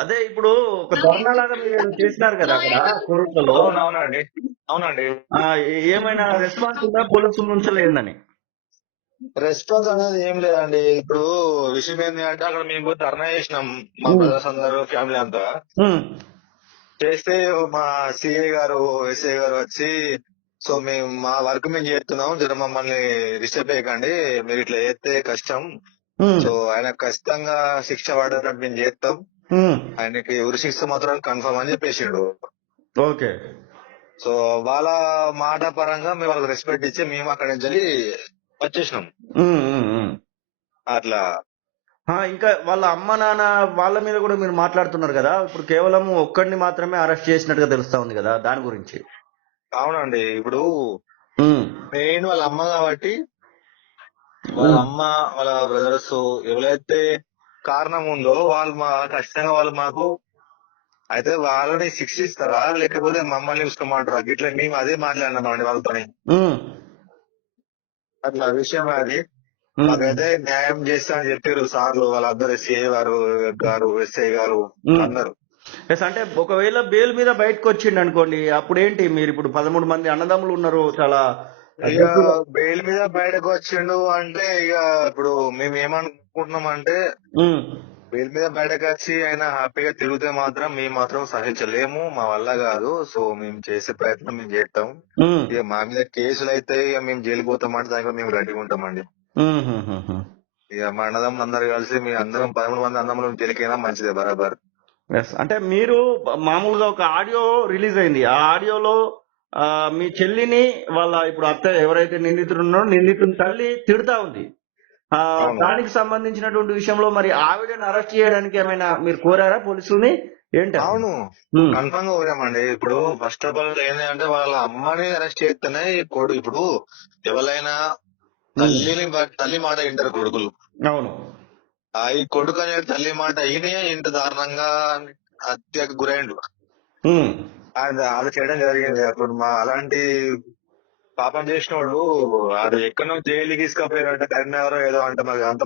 అదే ఇప్పుడు ఒక ధర్నా లాగా మీరు ఏదో చేసినారు కదా అక్కడ కోరుట్లలో. అవునవునండి. అవునండి. ఏమైనా రెస్పాన్స్ ఉందా పోలీసుల నుంచి లేదని? రెస్పాన్స్ అనేది ఏం లేదండి. ఇప్పుడు విషయం ఏంటి అంటే అక్కడ మేము ధర్నా చేసినాం, మా ఉమ్, బ్రదర్స్ అందరూ ఫ్యామిలీ అంతా ఉమ్, చేస్తే మా సిఐ గారు ఎస్ఐ గారు వచ్చి సో మేము మా వర్క్ మేము చేస్తున్నాం, జర మమ్మల్ని డిస్టర్బ్ చేయకండి, మీరు ఇట్లా చేస్తే కష్టం, ఉమ్, సో ఆయన ఖచ్చితంగా శిక్ష పడేటట్టు మేము చేస్తాం, ఉమ్. ఆయనకి ఉరి శిక్ష మాత్రం కన్ఫర్మ్ అని చెప్పేసిండు. ఓకే. సో వాళ్ళ మాట పరంగా మేము వాళ్ళకి రెస్పెక్ట్ ఇచ్చి మేము అక్కడి నుంచి వచ్చేసినాం ఉమ్, ఉమ్, ఉమ్. అట్లా. ఇంకా వాళ్ళ అమ్మ నాన్న వాళ్ళ మీద కూడా మీరు మాట్లాడుతున్నారు కదా, ఇప్పుడు కేవలం ఒక్కడిని మాత్రమే అరెస్ట్ చేసినట్టుగా తెలుస్తా ఉంది కదా, దాని గురించి. అవునండి. ఇప్పుడు ఉమ్, మెయిన్ వాళ్ళ అమ్మ కాబట్టి వాళ్ళ ఉమ్, అమ్మ వాళ్ళ బ్రదర్స్ ఎవరైతే కారణం ఉందో వాళ్ళు ఖచ్చితంగా వాళ్ళు మాకు అయితే వాళ్ళని శిక్షిస్తారా లేకపోతే మమ్మల్ని చూసుకోమంటారా ఇట్లా మేము అదే మాట్లాడినామండి వాళ్ళతో. ఉమ్, అట్లా విషయం అది. ఉమ్, మాకైతే న్యాయం చేస్తా అని చెప్పారు సార్లు వాళ్ళందరూ, సిఐ గారు ఎస్ఐ గారు ఉమ్. అందరు. ఎస్, అంటే ఒకవేళ బెయిల్ మీద బయటకు వచ్చిండు అనుకోండి, అప్పుడేంటి మీరు ఇప్పుడు 13 మంది అన్నదమ్ములు ఉన్నారు, చాలా ఇక గట్టిగా. బెయిల్ మీద బయటకు వచ్చిండు అంటే ఇక ఇప్పుడు మేము ఏమనుకుంటున్నాం అంటే ఉమ్, బెయిల్ మీద బయటకు వచ్చి ఆయన హ్యాపీగా తిరిగితే మాత్రం మేము మాత్రం సహించలేము, మా వల్ల కాదు, సో మేము చేసే ప్రయత్నం మేము చేస్తాం. ఉమ్, ఇక మా మీద కేసులు అయితే ఇక మేము జైలు పోతామంటే దానికి మేము రెడీగా ఉంటామండి. ఉమ్, ఉమ్, ఉమ్, ఉమ్. ఇక మా అన్నదమ్ములు అందరు కలిసి మీ అందరం 13 మంది అన్నదమ్ములు జైలుకైనా మంచిదే బరాబర్. ఎస్, అంటే మీరు మామూలుగా ఒక ఆడియో రిలీజ్ అయింది, ఆ ఆడియోలో మీ చెల్లిని వాళ్ళ ఇప్పుడు అత్త ఎవరైతే నిందితుడు ఉన్నారో నిందితుని తల్లి తిడతా ఉంది. ఆ అవును. దానికి సంబంధించినటువంటి విషయంలో మరి ఆవిడని అరెస్ట్ చేయడానికి ఏమైనా మీరు కోరారా పోలీసుల్ని ఏంటి అసలు? అవును, ఉమ్, కన్ఫర్మ్ గా ఊరామండి. ఇప్పుడు ఫస్ట్ ఆఫ్ ఆల్ ఏంటంటే వాళ్ళ అమ్మని అరెస్ట్ చేస్తేనే ఇప్పుడు ఎవరైనా ఉమ్. తల్లి మాట వింటారు కొడుకులు. అవును. ఈ కొడుకు అనే తల్లి మాట ఈయనే ఇంత దారుణంగా హత్యకు గురైండు. ఉమ్, అది చేయడం జరిగింది. అప్పుడు మా అలాంటి పాపం చేసినోడు అది ఎక్కడో జైలుకి తీసుకపోయారంట, కరీంనగర్ ఏదో అంట. మరి అంత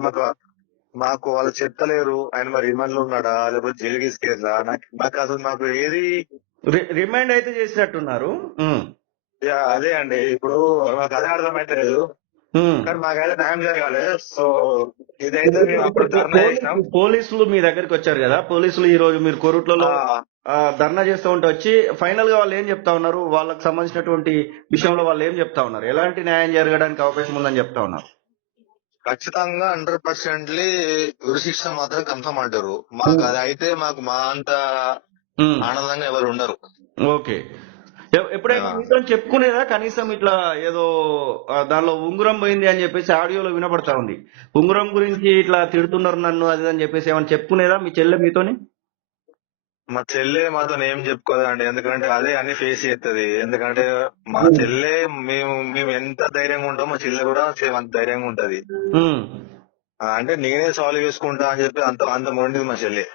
మాకు వాళ్ళు చెప్తలేరు. ఆయన మరి రిమాండ్ లో ఉన్నాడా లేకపోతే జైలుకి తీసుకెళ్ళా, నాకు అసలు మాకు ఏది. రిమైండ్ అయితే చేసినట్టున్నారు. ఉమ్, అదే అండి, ఇప్పుడు మాకు అదే అర్థమైతే లేదు, ఉమ్. కానీ మాకైతే న్యాయం జరగాలి. సో ఇదైతే మేము ఇప్పుడు అప్పుడు ధర్నా చేసినాం. పోలీసులు మీ దగ్గరికి వచ్చారు కదా, పోలీసులు ఈ రోజు మీరు కొరుట్లలో ధర్నా చేస్తూ ఉంటే వచ్చి ఫైనల్ గా వాళ్ళు ఏం చెప్తా ఉన్నారు, వాళ్ళకి సంబంధించినటువంటి విషయంలో వాళ్ళు ఏం చెప్తా ఉన్నారు, ఎలాంటి న్యాయం జరగడానికి అవకాశం ఉందని చెప్తా ఉన్నారు? ఖచ్చితంగా 100% ఉరిశిక్ష మాత్రం కన్ఫర్మ్ అంటారు. మాకు అది అయితే మాకు మా అంత ఉమ్, ఆనందంగా ఎవరు ఉండరు. ఓకే. ఎప్పుడైనా మీతో చెప్పుకునేదా కనీసం ఇట్లా ఏదో దానిలో ఉంగురం పోయింది అని చెప్పేసి ఆడియోలో వినపడతా ఉంది, ఉంగురం గురించి ఇట్లా తిడుతున్నారు నన్ను అది అని చెప్పేసి ఏమైనా చెప్పుకునేదా మీ చెల్లె మీతోని? మా చెల్లె మాతో ఏం చెప్పుకోదండి, ఎందుకంటే అదే అన్ని ఫేస్ చేస్తుంది. ఎందుకంటే మా చెల్లె మేము ఎంత ధైర్యంగా ఉంటామో మా చెల్లె కూడా సేమ్ అంత ధైర్యంగా ఉంటది. ఉమ్, అంటే నేనే సాల్వ్ చేసుకుంటా అని చెప్పి అంత అంత మొండిది మా చెల్లె.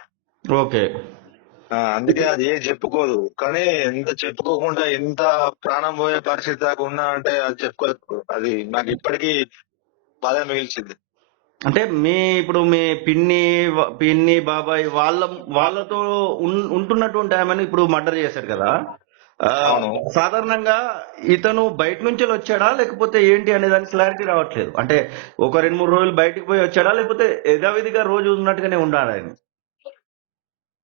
ఓకే. అందుకే అది ఏం చెప్పుకోదు. కానీ ఎంత చెప్పుకోకుండా ఎంత ప్రాణం పోయే పరిస్థితి దాకా ఉన్నా అంటే అది చెప్పుకోదు. అది నాకు ఇప్పటికీ బాధ మిగిల్చింది. అంటే ఇప్పుడు మీ పిన్ని బాబాయ్ వాళ్ళతో ఉంటున్నటువంటి ఆమెను ఇప్పుడు మర్డర్ చేశారు కదా. ఆ, అవును. సాధారణంగా ఇతను బయట నుంచి వచ్చాడా లేకపోతే ఏంటి అనే దానికి క్లారిటీ రావట్లేదు. అంటే ఒక 2-3 రోజులు బయటికి పోయి వచ్చాడా లేకపోతే యథావిధిగా రోజు ఉన్నట్టుగానే ఉండాలి ఆయన?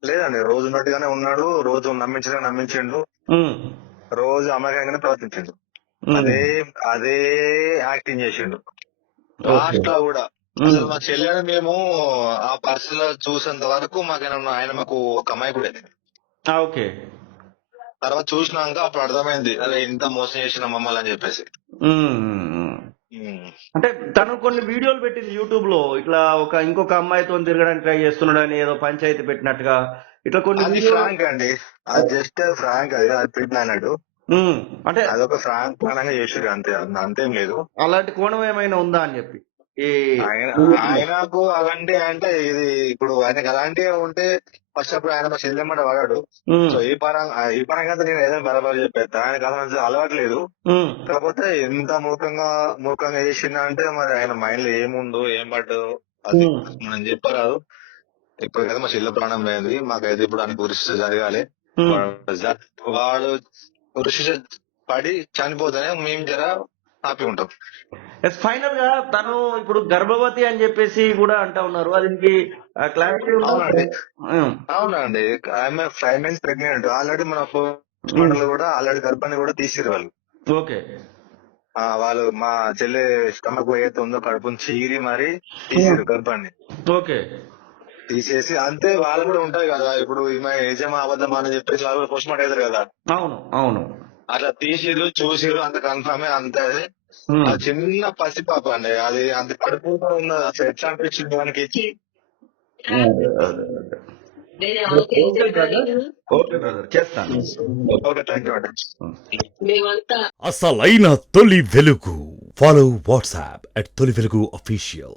లేదండి, రోజు ఉన్నట్టుగానే ఉన్నాడు, రోజు నమ్మించిండు, ఉమ్, రోజు అమాయకంగానే ప్రవర్తించిండు. ఉమ్, అదే అదే యాక్టింగ్ చేసిండు ఓకే. లాస్ట్ లో కూడా. ఉమ్, అసలు మా చెల్లెని మేము ఆ పర్సన్ లో చూసేంత వరకు ఆయన మాకు ఒక అమాయకుడే. ఓకే. తర్వాత చూసినాక అప్పుడు అర్థమైంది, అదే ఇంత మోసం చేసిన మమ్మల్ని అని చెప్పేసి. ఉమ్, ఉమ్. అంటే తను కొన్ని వీడియోలు పెట్టింది యూట్యూబ్ లో, ఇట్లా ఇంకొక అమ్మాయితో తిరగడానికి ట్రై చేస్తున్నాడని ఏదో పంచాయతీ పెట్టినట్టుగా ఇట్లా కొన్ని అది వీడియోలు. ఫ్రాంక్ అండి, అది జస్ట్ ఫ్రాంక్, అది పెట్టిన అన్నట్టు. అంటే అదొక ఫ్రాంక్ ప్లానంగా చేసారు అంతే, అంతేం లేదు. అలాంటి కోణం ఏమైనా ఉందా అని చెప్పి ఈ ఆయనకు అలాంటి అంటే ఇది ఇప్పుడు ఆయనకు అలాంటివి ఉంటే ఫస్ట్ అప్పుడు ఆయన మా చెల్లెమ్మట వాడాడు. సో ఈ పరంగా అయితే నేను ఏదైనా బరాబర్ చెప్పేస్తా. ఆయనకు అసలు అలవాట్లేదు. కాకపోతే ఎంత మూర్ఖంగా చేసిందా అంటే మరి ఆయన మైండ్ లో ఏముందో ఏం పడ్డదో అది మనం చెప్పరాదు. ఇప్పుడు కదా మా చెల్లె ప్రాణం పోయింది, మాకైతే ఇప్పుడు దానికి ఉరిశిక్ష జరగాలి. ఉమ్. వాడు ఉరిశిక్ష పడి చనిపోతేనే మేము జర హ్యాపీ ఉంటాం. ఫైనల్ గా తను ఇప్పుడు గర్భవతి అని చెప్పేసి కూడా అంటా ఉన్నారు. అది క్లారిటీ అవునండి, అవునండి. ఆమె 5 months ప్రెగ్నెంట్. ఆల్రెడీ మన పోస్ట్మార్టంలో కూడా ఆల్రెడీ గర్భాన్ని కూడా తీసిరు వాళ్ళు. ఓకే. వాళ్ళు మా చెల్లె స్టమక్ ఏదైతే ఉందో కడుపుని చీరి మరి తీసిరు గర్భాన్ని. ఓకే. తీసేసి అంతే వాళ్ళు కూడా ఉంటాయి కదా, ఇప్పుడు ఈమె నిజమా అబద్ధమా అని చెప్పేసి వాళ్ళు పోస్ట్ మార్టం అవుతారు కదా, అవును అవును. అట్లా తీసిరు చూసిరు, అంత కన్ఫర్మే. అంతే ఉమ్. ఆ చిన్న పసిపాప అండి, అది అంత కడుపులో ఉన్న అసలు ఎట్లా అనిపించింది దానికి ఇచ్చి. ఓకే బ్రదర్, చేస్తాను. ఓకే, థ్యాంక్ యూ అండి. అసలైన తొలి వెలుగు. ఫాలో వాట్సాప్ @తొలి వెలుగు official.